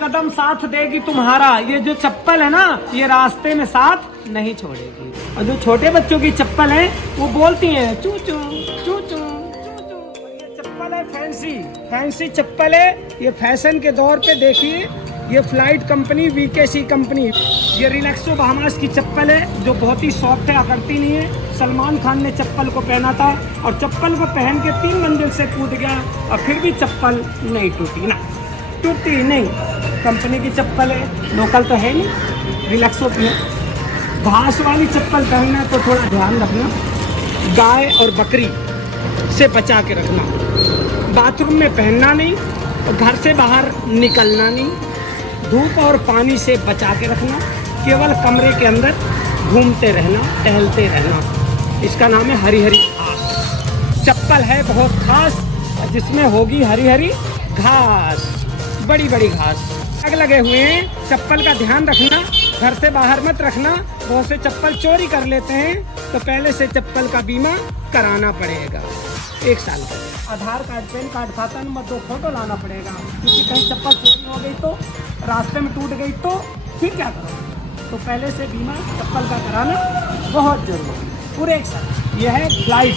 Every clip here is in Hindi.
कदम साथ देगी तुम्हारा। ये जो चप्पल है ना, ये रास्ते में साथ नहीं छोड़ेगी। और जो छोटे बच्चों की चप्पल है वो बोलती हैं चू चू चू चू। ये चप्पल है फैंसी चप्पल है। ये फैशन के दौर पे देखिए, ये फ्लाइट कंपनी वीकेसी कंपनी, ये रिलैक्सो बहामास की चप्पल है जो बहुत ही सॉफ्ट है, अकड़ती नहीं है। सलमान खान ने चप्पल को पहना था और चप्पल को पहन के 3 मंजिल से कूद गया और फिर भी चप्पल नहीं टूटी ना, टूटी नहीं। कंपनी की चप्पल है, लोकल तो है नहीं, रिलैक्सो की है। घास वाली चप्पल पहनना है तो थोड़ा ध्यान रखना, गाय और बकरी से बचा के रखना। बाथरूम में पहनना नहीं और घर से बाहर निकलना नहीं। धूप और पानी से बचा के रखना। केवल कमरे के अंदर घूमते रहना, टहलते रहना। इसका नाम है हरी हरी घास। चप्पल है बहुत खास, जिसमें होगी हरी हरी घास, बड़ी बड़ी घास। आग लगे हुए हैं, चप्पल का ध्यान रखना, घर से बाहर मत रखना। बहुत से चप्पल चोरी कर लेते हैं तो पहले से चप्पल का बीमा कराना पड़ेगा 1 साल का। आधार कार्ड, पैन कार्ड, खाता नंबर, 2 फोटो लाना पड़ेगा, क्योंकि कहीं चप्पल चोरी हो गई तो, रास्ते में टूट गई तो फिर क्या करो। तो पहले से बीमा चप्पल का कराना बहुत जरूरी है, पूरे 1 साल। यह है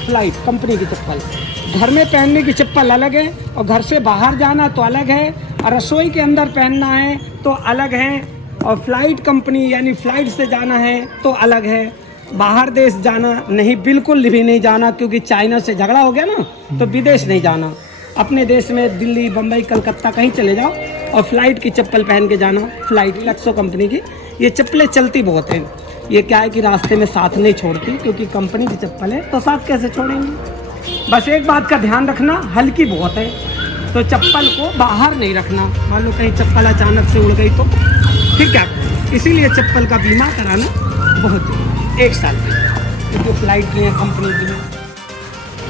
फ्लाइट कंपनी की चप्पल। घर में पहनने की चप्पल अलग है और घर से बाहर जाना तो अलग है, और रसोई के अंदर पहनना है तो अलग है, और फ्लाइट कंपनी यानी फ्लाइट से जाना है तो अलग है। बाहर देश जाना नहीं, बिल्कुल भी नहीं जाना, क्योंकि चाइना से झगड़ा हो गया ना, तो विदेश नहीं जाना। अपने देश में दिल्ली, बम्बई, कलकत्ता कहीं चले जाओ और फ्लाइट की चप्पल पहन के जाना। फ्लाइट रिलैक्सो कंपनी की ये चप्पलें चलती बहुत हैं। ये क्या है कि रास्ते में साथ नहीं छोड़ती, क्योंकि कंपनी की चप्पल है तो साथ कैसे छोड़ेंगे। बस एक बात का ध्यान रखना, हल्की बहुत है तो चप्पल को बाहर नहीं रखना। मान लो कहीं चप्पल अचानक से उड़ गई तो फिर क्या करें। इसीलिए चप्पल का बीमा कराना बहुत जरूरी, 1 साल की, क्योंकि फ्लाइट की है, कंपनी की है।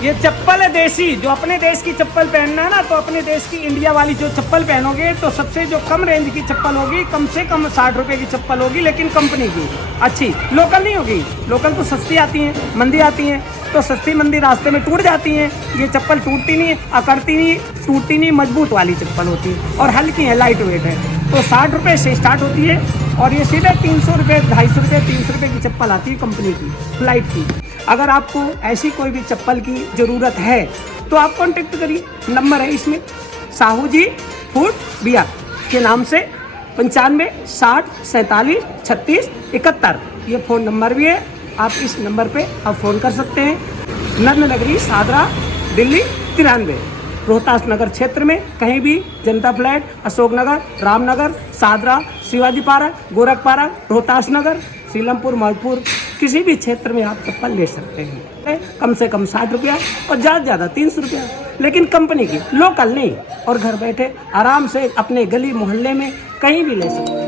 ये चप्पल है देसी, जो अपने देश की चप्पल पहनना है ना, तो अपने देश की इंडिया वाली जो चप्पल पहनोगे तो सबसे जो कम रेंज की चप्पल होगी, कम से कम 60 रुपए की चप्पल होगी, लेकिन कंपनी की अच्छी, लोकल नहीं होगी। लोकल तो सस्ती आती हैं, मंदी आती हैं, तो सस्ती मंदी रास्ते में टूट जाती हैं। ये चप्पल टूटती नहीं, अकड़ती नहीं, टूटती नहीं, मजबूत वाली चप्पल होती है और हल्की है, लाइट वेट है। तो 60 रुपये से स्टार्ट होती है और ये सीधे 300 रुपये, 250 रुपये, 300 रुपये की चप्पल आती है कंपनी की, फ्लाइट की। अगर आपको ऐसी कोई भी चप्पल की ज़रूरत है तो आप कांटेक्ट करिए, नंबर है इसमें, साहू जी फूट बिया के नाम से, 95 60 47 36 71। ये फ़ोन नंबर भी है, आप इस नंबर पे आप फ़ोन कर सकते हैं। नर्म नगरी, सादरा, दिल्ली 93। रोहतास नगर क्षेत्र में कहीं भी, जनता flat, Ashok Nagar, Ramnagar, Sadra, Shivaji park, Gorakh park, Rohtas नगर, सीलमपुर, मौजपुर, किसी भी क्षेत्र में आप चप्पल ले सकते हैं। कम से कम 60 रुपया और ज़्यादा से ज़्यादा 300 रुपया, लेकिन कंपनी की, लोकल नहीं। और घर बैठे आराम से अपने गली मोहल्ले में कहीं भी ले सकते हैं।